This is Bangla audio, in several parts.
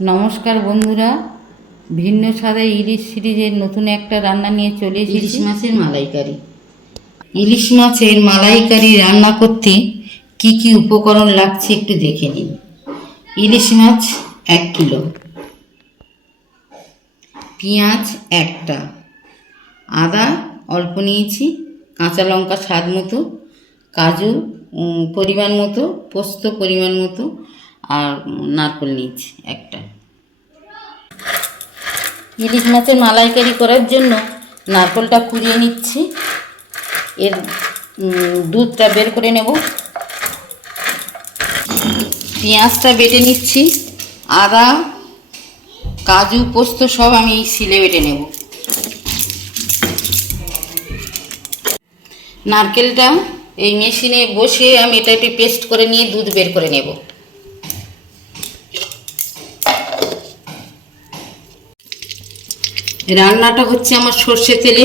নমস্কার বন্ধুরা, ভিন্ন স্বাদে ইলিশ সিরিজের নতুন একটা রান্না নিয়ে চলে এসেছি। ইলিশ মাছের মালাইকারি। ইলিশ মাছের মালাইকারি রান্না করতে কি কি উপকরণ লাগছে একটু দেখে নিন। ইলিশ মাছ 1 কিলো, পেঁয়াজ 1টা, আদা অল্প নিয়েছি, কাঁচা লঙ্কা স্বাদ মতো, কাজু পরিমাণ মতো, পোস্ত পরিমাণ মতো, আর নারকেল নিয়েছি 1টা। ইলিশ মাছের মালাইকারি করার জন্য নারকেলটা কুড়িয়ে নিচ্ছি, এর দুধটা বের করে নেব। পেঁয়াজটা বেটে নিচ্ছি, আদা কাজু পোস্ত সব আমি শিলে বেটে নেব। নারকেলটা এই মেশিনে বসে আমি এটা একটু পেস্ট করে নিয়ে দুধ বের করে নেব। রান্নাটা হচ্ছে আমার সর্ষে তেলে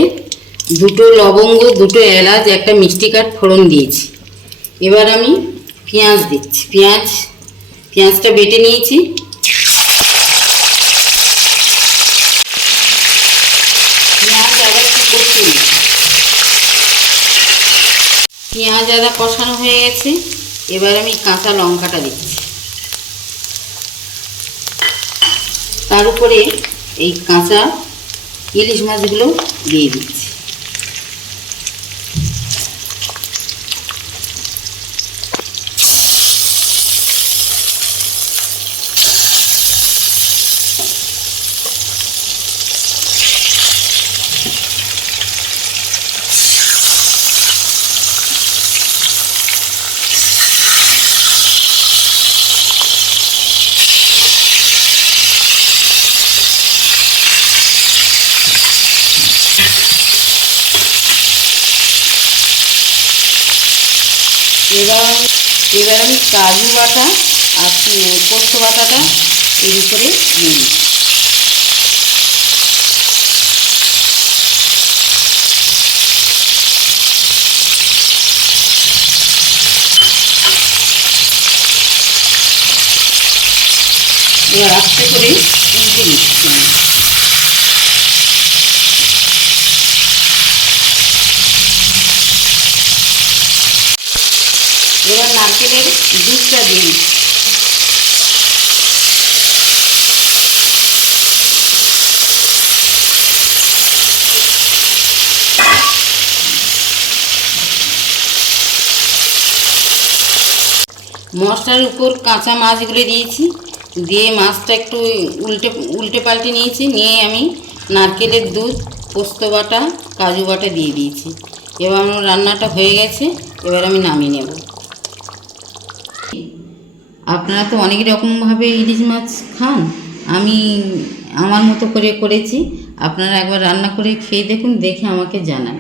2টো লবঙ্গ, 2টো এলাচ, 1টা মিষ্টি কাঠ ফোড়ন দিয়েছি। এবার আমি পেঁয়াজ দিচ্ছি। পেঁয়াজটা বেটে নিয়েছি। পেঁয়াজ আদা একটু কষিয়ে নিচ্ছি। পেঁয়াজ আদা কষানো হয়ে গেছে, এবার আমি কাঁচা লঙ্কাটা দিচ্ছি। তার উপরে এই কাঁচা ইলিশ মাছগুলো দিয়ে দিচ্ছি। এবার আমি কাজু বাটা আর পোস্ত বাটাটা এর উপরে দিয়ে দিচ্ছি। এবার আস্তে করে উল্টে দিচ্ছি। এবার নারকেলের দুধটা দিই। মশলার উপর কাঁচা মাছগুলো দিয়েছি, দিয়ে মাছটা একটু উল্টে পাল্টে নিয়েছি, নিয়ে আমি নারকেলের দুধ, পোস্ত বাটা, কাজু বাটা দিয়ে দিয়েছি। এবার আমার রান্নাটা হয়ে গেছে, এবার আমি নামিয়ে নেব। আপনারা তো অনেক রকমভাবে ইলিশ মাছ খান, আমি আমার মতো করে করেছি। আপনারা একবার রান্না করে খেয়ে দেখুন, দেখে আমাকে জানান।